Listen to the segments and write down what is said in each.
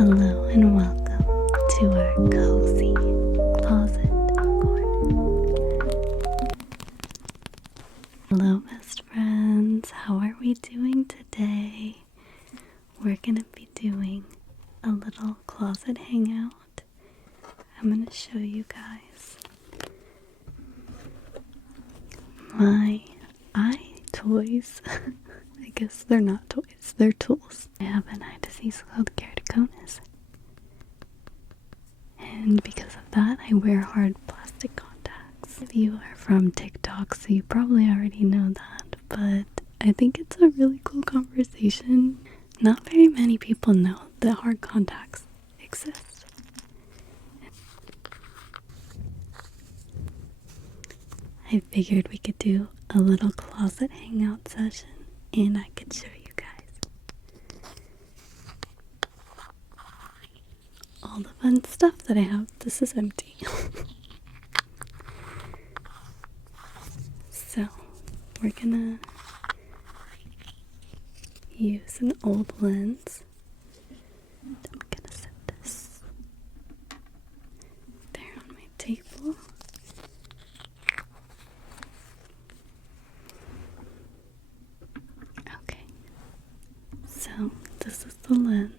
Hello and welcome to our cozy closet corner. Hello best friends, how are we doing today? We're gonna be doing a little closet hangout. I'm gonna show you guys my eye toys. I guess they're not toys, they're tools. I have an eye disease called keratoconus. And because of that, I wear hard plastic contacts. If you are from TikTok, so you probably already know that, but I think it's a really cool conversation. Not very many people know that hard contacts exist. I figured we could do a little closet hangout session and I could show you guys all the fun stuff that I have. This is empty. So we're gonna use an old lens. I'm gonna set this there on my table. Okay, so this is the lens.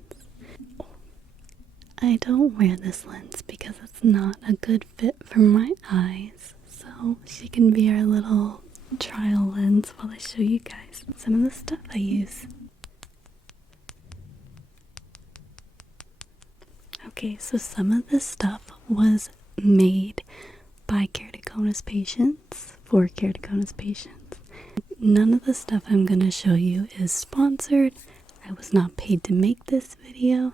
I don't wear this lens because it's not a good fit for my eyes, so she can be our little trial lens while I show you guys some of the stuff I use. Okay, so some of this stuff was made by keratoconus patients, for keratoconus patients. None of the stuff I'm going to show you is sponsored. I was not paid to make this video.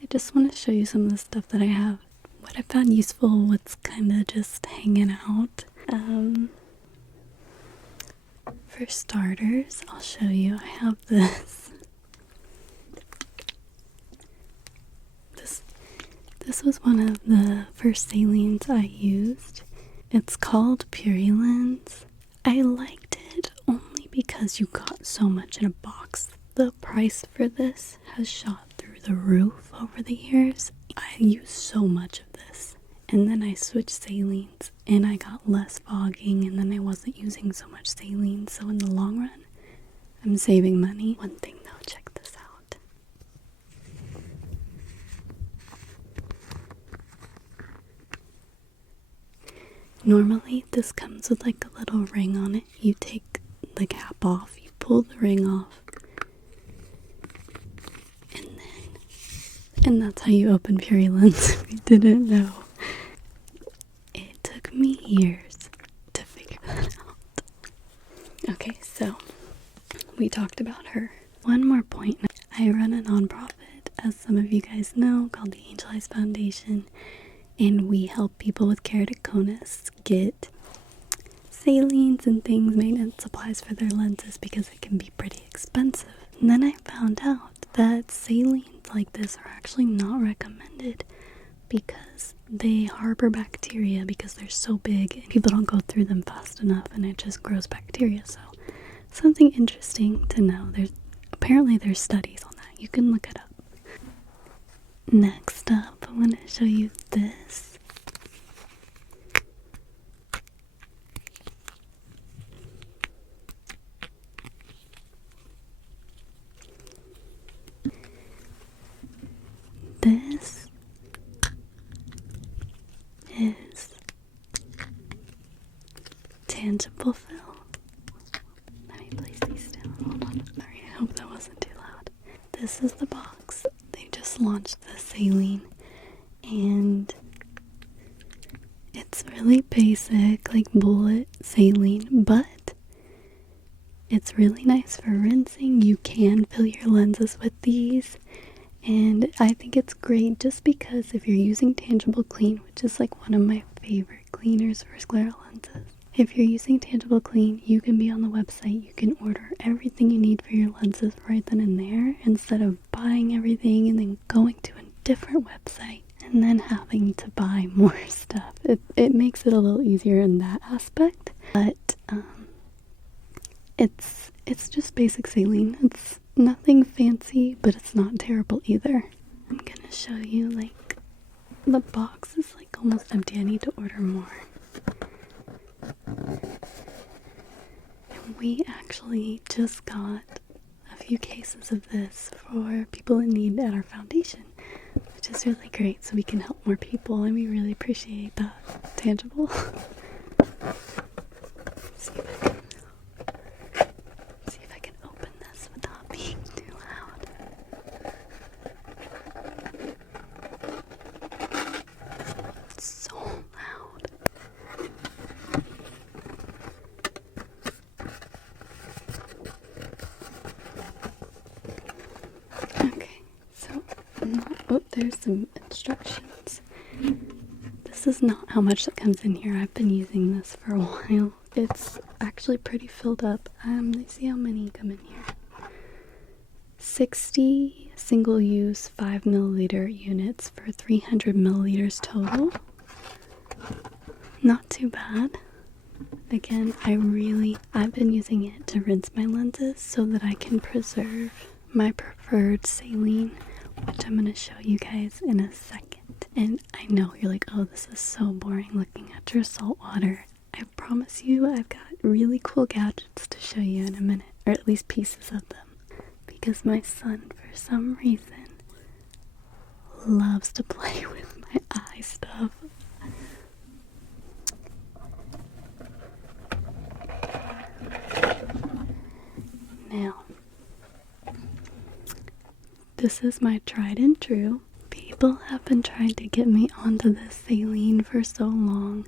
I just want to show you some of the stuff that I have, what I found useful, what's kind of just hanging out. For starters, I'll show you, I have this. This was one of the first salines I used. It's called Purulence. I liked it only because you got so much in a box. The price for this has shot through the roof over the years. I used so much of this, and then I switched salines and I got less fogging, and then I wasn't using so much saline, so in the long run I'm saving money. One thing though, check this out. Normally this comes with like a little ring on it. You take the cap off, you pull the ring off, and that's how you open Purulence, if you didn't know. It took me years to figure that out. Okay, so we talked about her. One more point. I run a nonprofit, as some of you guys know, called the Angel Eyes Foundation, and we help people with keratoconus get salines and things, maintenance supplies for their lenses, because it can be pretty expensive. And then I found out that salines like this are actually not recommended because they harbor bacteria because they're so big and people don't go through them fast enough, and it just grows bacteria. So something interesting to know. Apparently there's studies on that. You can look it up. Next up, I'm going to show you this. This is tangible fill. Let me place these down. Hold on. Sorry, I hope that wasn't too loud. This is the box. They just launched the saline, and it's really basic, like bullet saline, but it's really nice for rinsing. You can fill your lenses with these. And I think it's great just because if you're using Tangible Clean, which is like one of my favorite cleaners for scleral lenses, if you're using Tangible Clean, you can be on the website, you can order everything you need for your lenses right then and there, instead of buying everything and then going to a different website and then having to buy more stuff. It makes it a little easier in that aspect, but it's just basic saline. It's nothing fancy, but it's not terrible either. I'm gonna show you, like, the box is like almost empty. I need to order more. And we actually just got a few cases of this for people in need at our foundation, which is really great, so we can help more people, and we really appreciate that. Tangible. See if I can open this without being too loud. It's so loud. Okay, so there's some instructions. This is not how much that comes in here. I've been using this for a while. It's actually pretty filled up. Let's see how many come in here. 60 single-use 5 milliliter units for 300 milliliters total. Not too bad. Again, I've been using it to rinse my lenses so that I can preserve my preferred saline, which I'm going to show you guys in a second. And I know you're like, oh, this is so boring looking at your salt water. I promise you I've got really cool gadgets to show you in a minute, or at least pieces of them. Because my son, for some reason, loves to play with my eye stuff. Now, this is my tried and true. People have been trying to get me onto this saline for so long,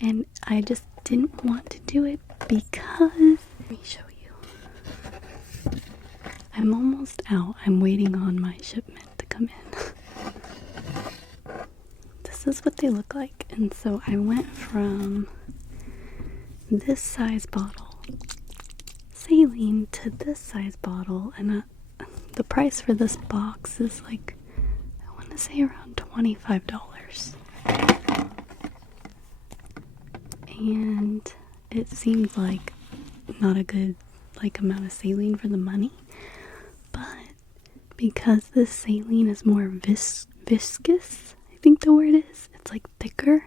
and I just didn't want to do it because, let me show you. I'm almost out. I'm waiting on my shipment to come in. This is what they look like, and so I went from this size bottle saline to this size bottle, and the price for this box is like, I want to say around $25. And it seemed like not a good amount of saline for the money, but because this saline is more viscous, I think the word is, it's like thicker,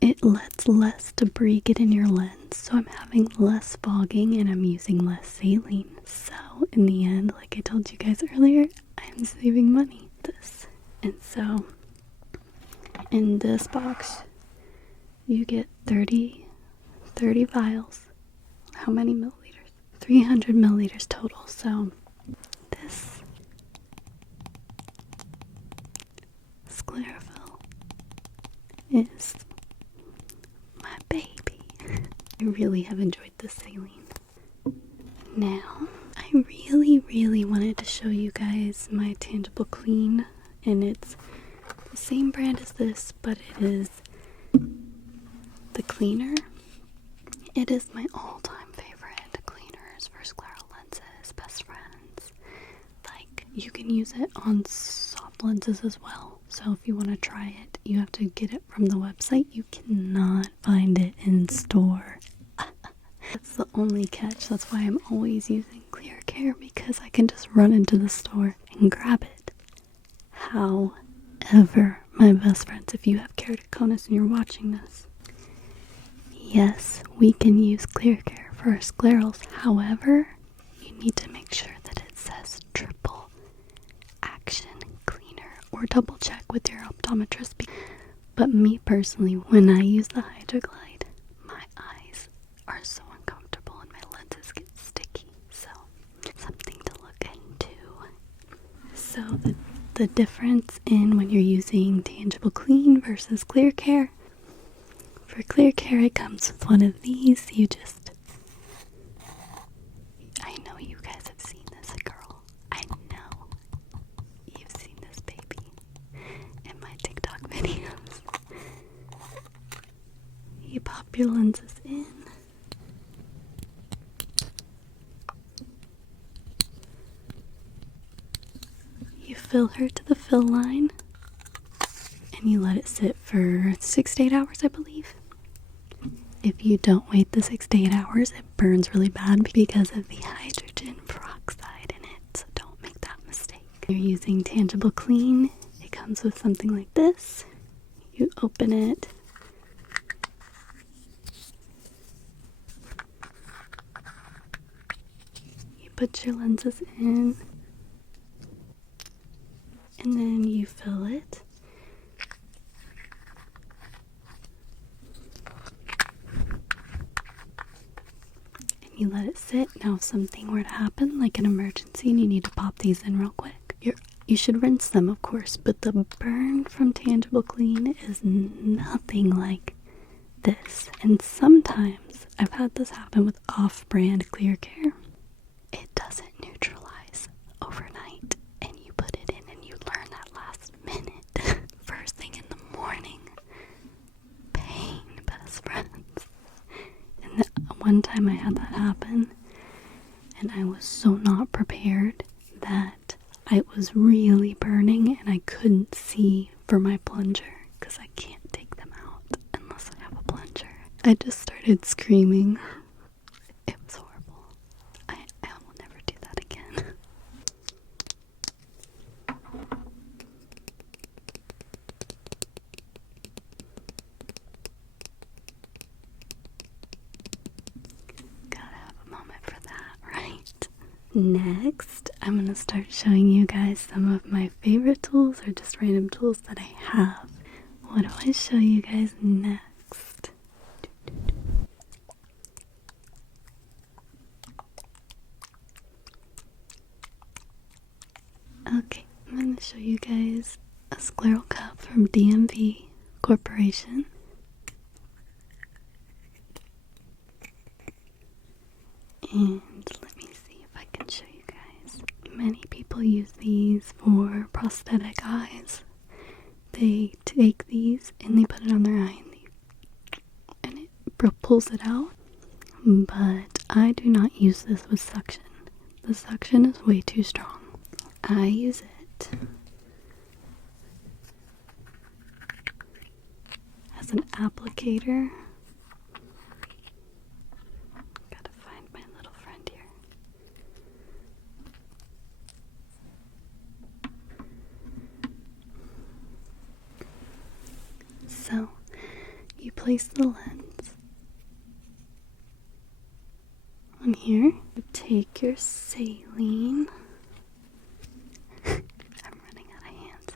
it lets less debris get in your lens, so I'm having less fogging and I'm using less saline. So in the end, like I told you guys earlier, I'm saving money. And so in this box you get 30 vials. How many milliliters? 300 milliliters total. So this Scleral is my baby. I really have enjoyed this saline. Now, I really wanted to show you guys my Tangible Clean, and it's the same brand as this, but it is the cleaner. It is my all-time favorite cleaners for scleral lenses, best friends. Like, you can use it on soft lenses as well, so if you want to try it, you have to get it from the website. You cannot find it in store. That's the only catch. That's why I'm always using Clear Care, because I can just run into the store and grab it. However, my best friends, if you have keratoconus and you're watching this, yes, we can use Clear Care for our sclerals. However, you need to make sure that it says triple action cleaner, or double check with your optometrist. But me personally, when I use the Hydroglide, my eyes are so uncomfortable and my lenses get sticky. So, something to look into. So the difference in when you're using Tangible Clean versus Clear Care. For Clear Care, it comes with one of these. I know you guys have seen this, girl. I know you've seen this baby in my TikTok videos. You pop your lenses in. You fill her to the fill line, and you let it sit for 6 to 8 hours, I believe. If you don't wait the 6 to 8 hours, it burns really bad because of the hydrogen peroxide in it, so don't make that mistake. You're using Tangible Clean. It comes with something like this. You open it. You put your lenses in. And then you fill it. And you let it sit. Now if something were to happen, like an emergency, and you need to pop these in real quick, you should rinse them, of course, but the burn from Tangible Clean is nothing like this. And sometimes I've had this happen with off-brand clear care. It doesn't neutralize overnight, and you put it in and you learn that last minute. First thing in the morning. Pain, best friends. And one time I had that happen, and I was so not prepared that it was really burning and I couldn't see for my plunger because I can't take them out unless I have a plunger. I just started screaming. It was horrible. I will never do that again. Gotta have a moment for that, right? Next, I'm going to start showing you guys some of my favorite tools or just random tools that I have. What do I show you guys next? Okay, I'm going to show you guys a Scleral cup from DMV Corporation. And let me see if I can show you guys. Many people use these for prosthetic eyes. They take these and they put it on their eye and it pulls it out. But I do not use this with suction. The suction is way too strong. I use it as an applicator. Gotta find my little friend here. So, you place the lens on here. You take your saline. I'm running out of hands.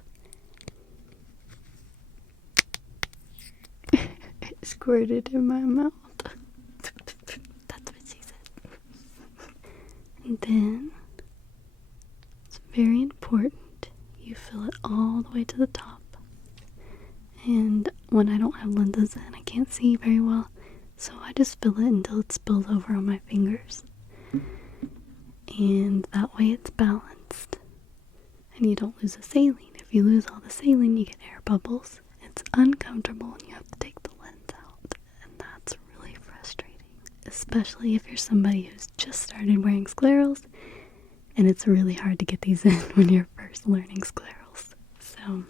It squirted in my mouth. That's what she said. And then, it's very important, you fill it all the way to the top. And when I don't have lenses in, I can't see very well, so I just fill it until it spills over on my fingers. And that way it's balanced. And you don't lose the saline. If you lose all the saline, you get air bubbles. It's uncomfortable and you have to take the lens out. And that's really frustrating. Especially if you're somebody who's just started wearing sclerals. And it's really hard to get these in when you're first learning sclerals. So,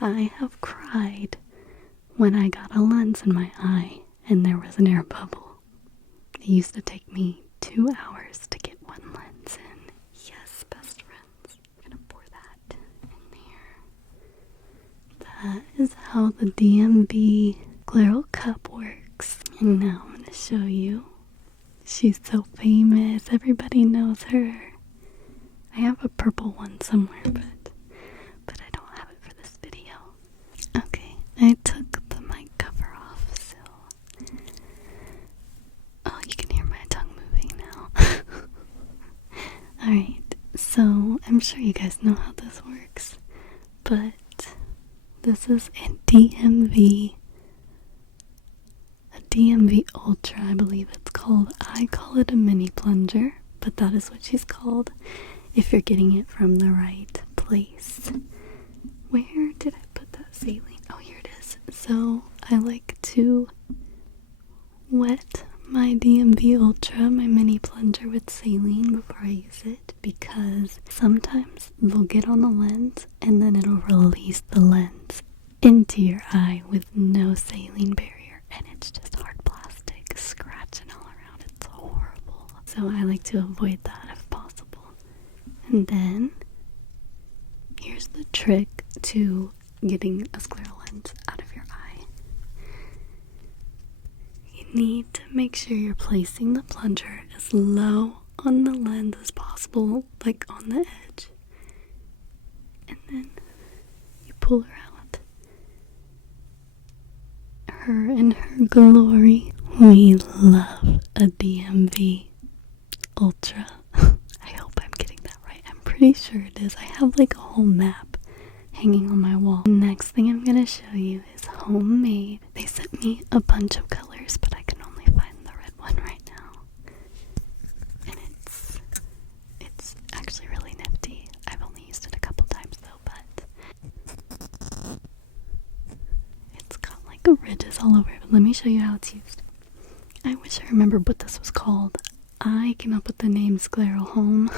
I have cried when I got a lens in my eye and there was an air bubble. It used to take me 2 hours to get one lens in. Yes, best friends. I'm gonna pour that in there. That is how the DMV Scleral cup works. And now I'm gonna show you. She's so famous. Everybody knows her. I have a purple one somewhere, but I don't have it for this video. Okay, I took the mic cover off, so oh, you can hear my tongue moving now. Alright, so I'm sure you guys know how this works, but this is a DMV Ultra, I believe it's called. I call it a mini plunger, but that is what she's called if you're getting it from the right place. Where did I put that saline? Oh, here it is. So I like to wet my DMV Ultra, my mini plunger, with saline before I use it, because sometimes they'll get on the lens and then it'll release the lens into your eye with no saline barrier, and it's just hard plastic scratching all around. It's horrible. So I like to avoid that if possible. And And then, here's the trick to getting a scleral lens out of your eye. You need to make sure you're placing the plunger as low on the lens as possible, like on the edge. And then you pull her out. Her in her glory. We love a DMV Ultra. I hope I'm getting that right. I'm pretty sure it is. I have like a whole map hanging on my wall. The next thing I'm going to show you is homemade. They sent me a bunch of colors, but I can only find the red one right now. And it's actually really nifty. I've only used it a couple times though, but it's got like ridges all over it. But let me show you how it's used. I wish I remembered what this was called. I came up with the name Scleral Home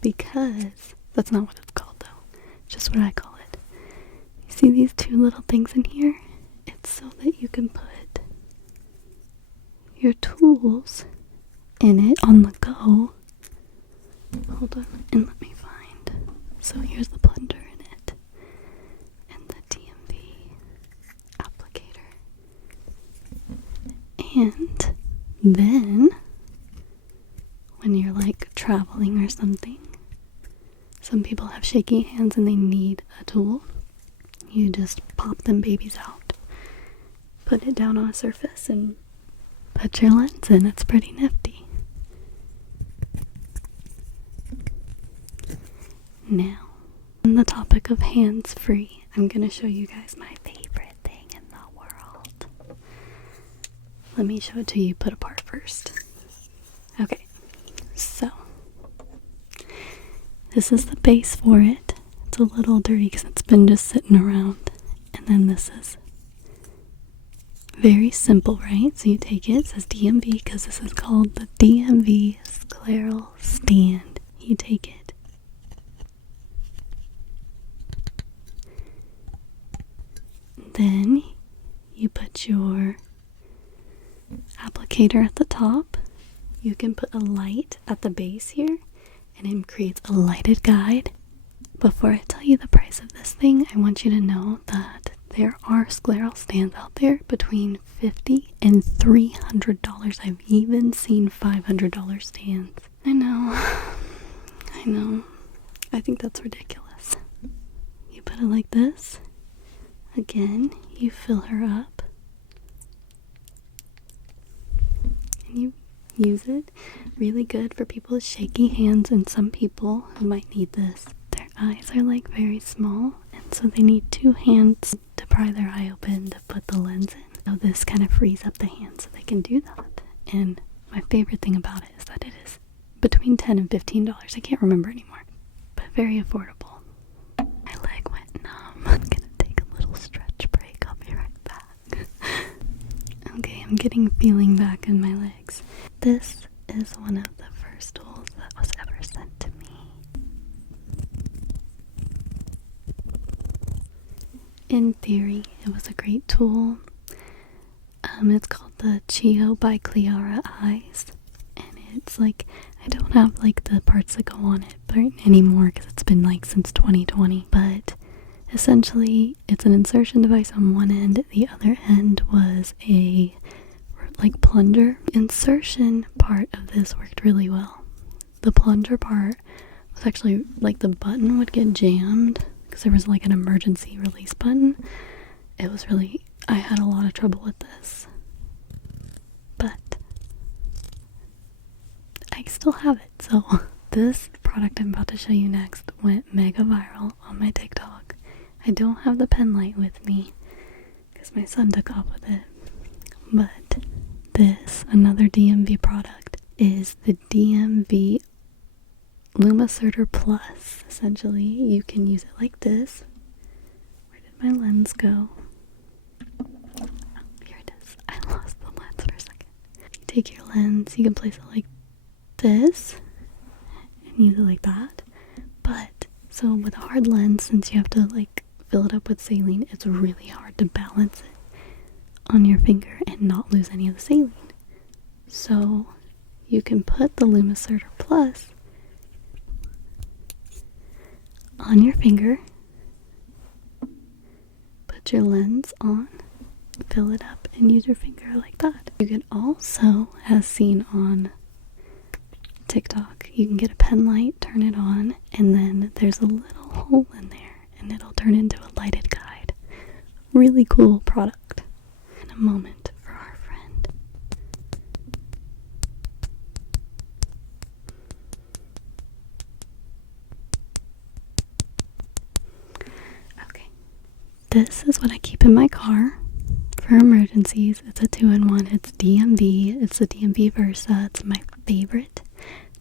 because that's not what it's called though. Just what I call it. You see these two little things in here? It's so that you can put your tools in it on the go. Hold on and let me find. So here's the plunger in it and the DMV applicator. And then when you're like traveling or something, some people have shaky hands and they need a tool. You just pop them babies out, put it down on a surface and put your lens in. It's pretty nifty. Now, on the topic of hands-free, I'm going to show you guys my favorite thing in the world. Let me show it to you put apart first. Okay, so this is the base for it. It's a little dirty because it's been just sitting around. And then this is very simple, right? So you take it says DMV because this is called the DMV Scleral Stand. You take it. Then you put your applicator at the top. You can put a light at the base here, and it creates a lighted guide. Before I tell you the price of this thing, I want you to know that there are scleral stands out there between $50 and $300. I've even seen $500 stands. I know. I think that's ridiculous. You put it like this. Again, you fill her up. And you use it. Really good for people with shaky hands and some people who might need this. Their eyes are like very small, and so they need two hands to pry their eye open to put the lens in. So this kind of frees up the hand so they can do that. And my favorite thing about it is that it is between $10 and $15. I can't remember anymore, but very affordable. My leg went numb. I'm gonna take a little stretch break. I'll be right back. Okay, I'm getting feeling back in my legs. This is one of the first tools that was ever sent to me. In theory, it was a great tool. It's called the Chio by Cleara Eyes, and it's like, I don't have like the parts that go on it anymore because it's been like since 2020, but essentially it's an insertion device on one end. The other end was a like plunger. Insertion part of this worked really well. The plunger part was actually like the button would get jammed because there was like an emergency release button. It was really, I had a lot of trouble with this, but I still have it. So this product I'm about to show you next went mega viral on my TikTok. I don't have the pen light with me because my son took off with it, but this, another DMV product, is the DMV Lumicertor Plus. Essentially, you can use it like this. Where did my lens go? Oh, here it is. I lost the lens for a second. You take your lens, you can place it like this and use it like that. But, so with a hard lens, since you have to like fill it up with saline, it's really hard to balance it on your finger and not lose any of the saline. So you can put the Lumicertor Plus on your finger, put your lens on, fill it up, and use your finger like that. You can also, as seen on TikTok, you can get a pen light, turn it on, and then there's a little hole in there, and it'll turn into a lighted guide. Really cool product. In a moment for our friend. Okay. This is what I keep in my car for emergencies. It's a 2-in-1. It's DMV. It's the DMV Versa. It's my favorite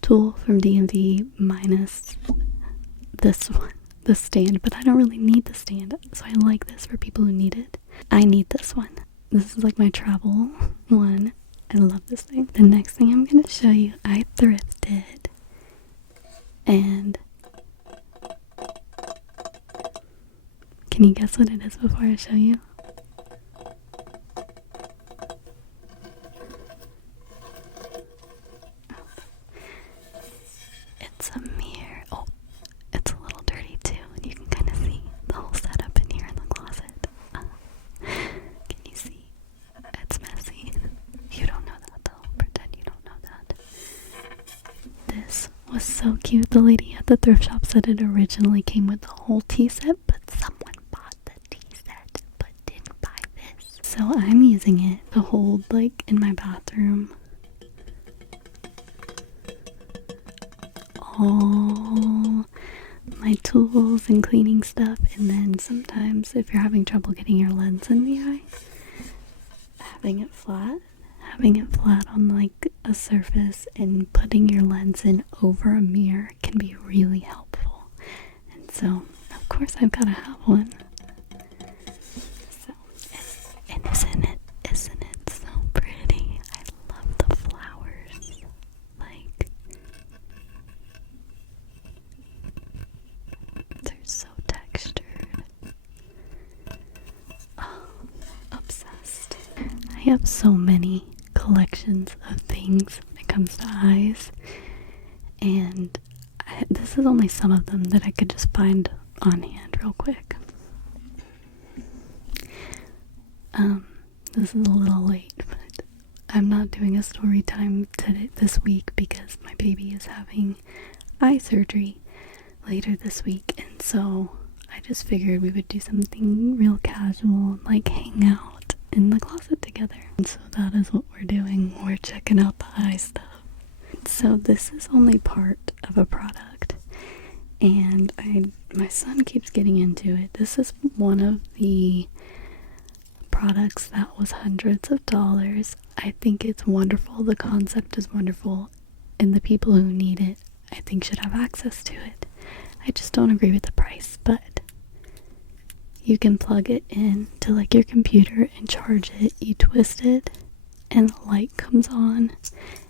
tool from DMV minus this one, the stand, but I don't really need the stand, so I like this for people who need it. I need this one. This is like my travel one. I love this thing. The next thing I'm gonna show you, I thrifted, and can you guess what it is before I show you? It's a mirror. Oh, it's a little dirty too, and you can kind of see the whole setup in here in the closet. Can you see? It's messy. You don't know that though. Pretend you don't know that. This was so cute. The lady at the thrift shop said it originally came with the whole tea set, but someone bought the tea set but didn't buy this. So I'm using it to hold like in my bathroom all my tools and cleaning stuff, and then sometimes if you're having trouble getting your lens in the eye, having it flat on like a surface and putting your lens in over a mirror can be really helpful. And so of course I've got to have one. So and isn't it so pretty? I love the flowers. Like, they're so textured. Oh, obsessed. I have so many collections of things when it comes to eyes, and this is only some of them that I could just find on hand real quick. This is a little late, but I'm not doing a story time this week because my baby is having eye surgery later this week, and so I just figured we would do something real casual, like hang out in the closet together. And so that is what we're doing. We're checking out the eye stuff. So this is only part of a product, and my son keeps getting into it. This is one of the products that was hundreds of dollars. I think it's wonderful. The concept is wonderful, and the people who need it, I think, should have access to it. I just don't agree with the price, but you can plug it in to like your computer and charge it. You twist it and the light comes on,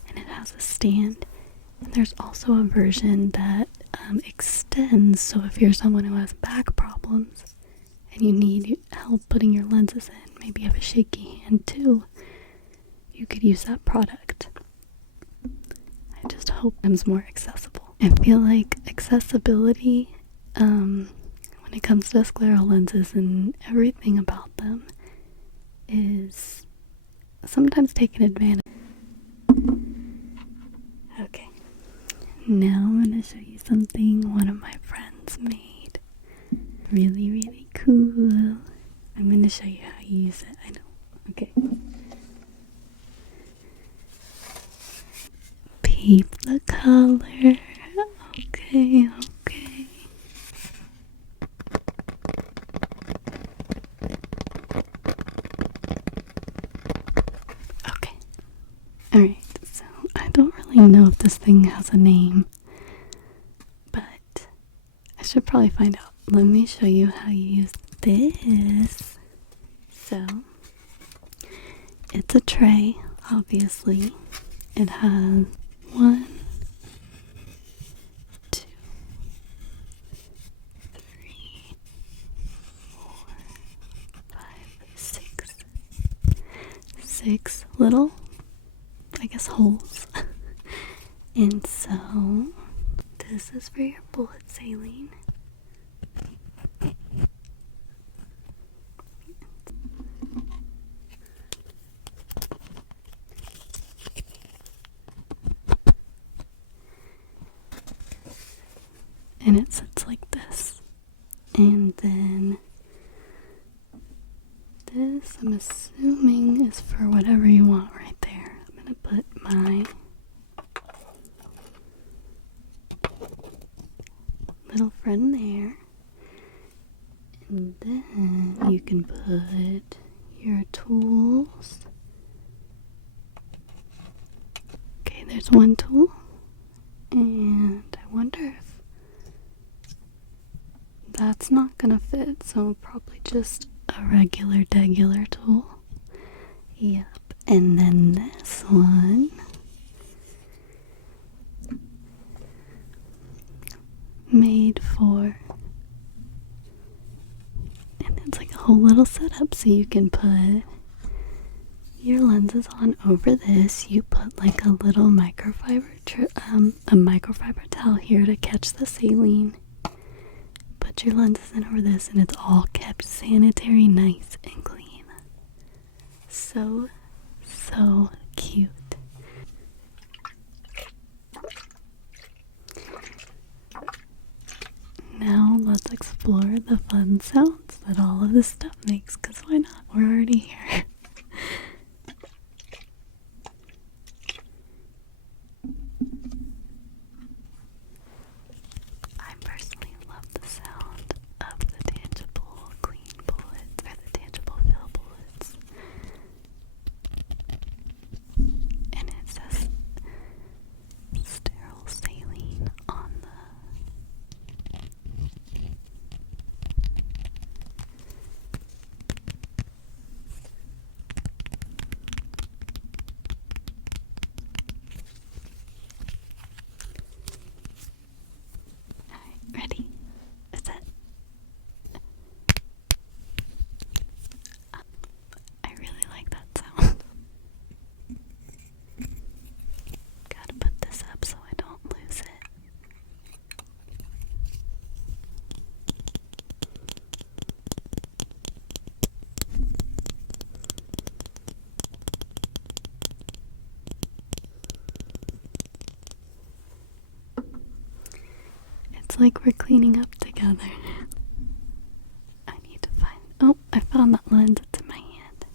and it has a stand. And there's also a version that extends, so if you're someone who has back problems and you need help putting your lenses in, maybe you have a shaky hand too, you could use that product. I just hope it's more accessible. I feel like accessibility, when it comes to scleral lenses and everything about them, is sometimes taken advantage. Okay, now I'm going to show you something one of my friends made. Really, really cool. I'm going to show you how you use it. I know. Okay. Peep the color. Okay. Okay. Alright, so I don't really know if this thing has a name, but I should probably find out. Let me show you how you use this. So, it's a tray, obviously. It has 1, 2, 3, 4, 5, 6 little, I guess, holes. And so this is for your bullet saline. and it sits like this. And then this, I'm assuming, is for whatever you want right there. I'm gonna put my little friend there. And then you can put your tools. Okay, there's one tool. And I wonder if that's not gonna fit, so probably just a regular degular tool. Yep. And then this one, made for, and it's like a whole little setup, so you can put your lenses on over this. You put like a little microfiber a microfiber towel here to catch the saline. Put your lenses in over this, and it's all kept sanitary, nice and clean. So cute. Now let's explore the fun sounds that all of this stuff makes, because why not? We're already here. I personally love the sound of the tangible clean bullets, or the tangible fill bullets. And it says sterile saline on the ready? Is it? I really like that sound. Gotta put this up so I don't lose it. It's like we're cleaning up together. I need to find. Oh, I found that lens. It's in my hand.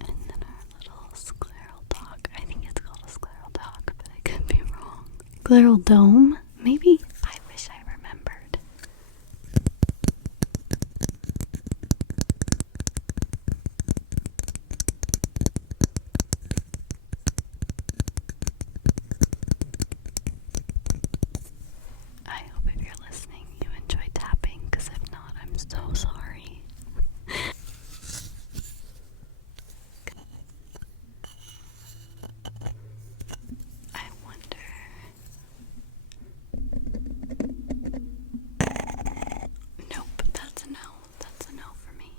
And then our little scleral dog. I think it's called a scleral dog, but I could be wrong. Scleral dome? Maybe? I wish I remembered. I hope if you're listening you enjoy tapping, because if not, I'm so sorry. I wonder. Nope, that's a no. That's a no for me.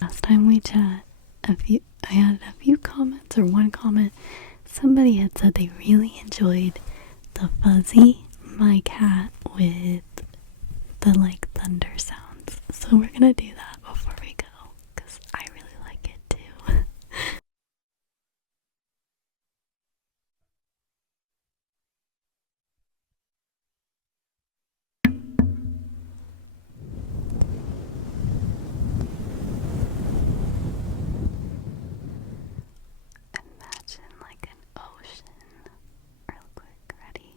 Last time we chat, I had a few comments, or one comment. Somebody had said they really enjoyed the fuzzy my cat with the like thunder sounds. So we're gonna do that before we go, because I really like it too. Imagine like an ocean. Real quick, ready?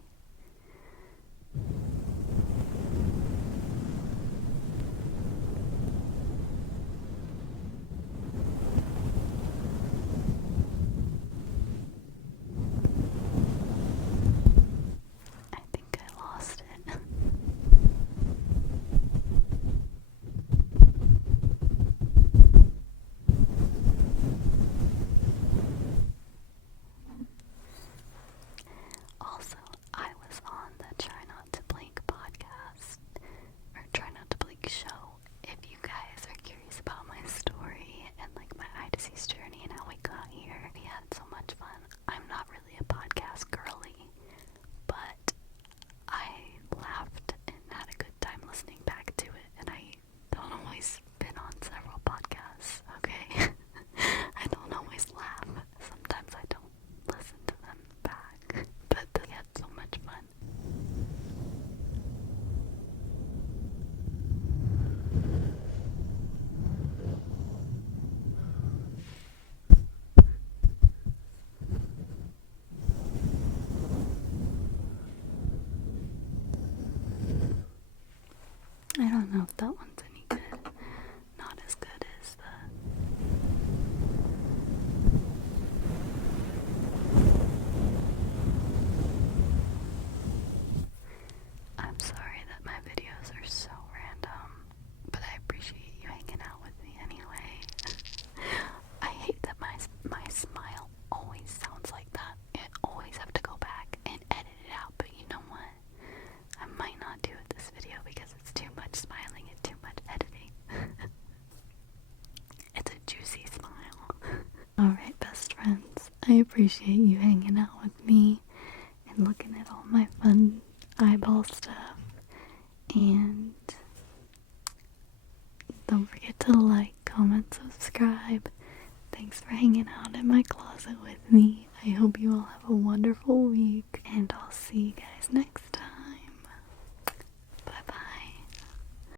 I appreciate you hanging out with me and looking at all my fun eyeball stuff. And don't forget to like, comment, subscribe. Thanks for hanging out in my closet with me. I hope you all have a wonderful week, and I'll see you guys next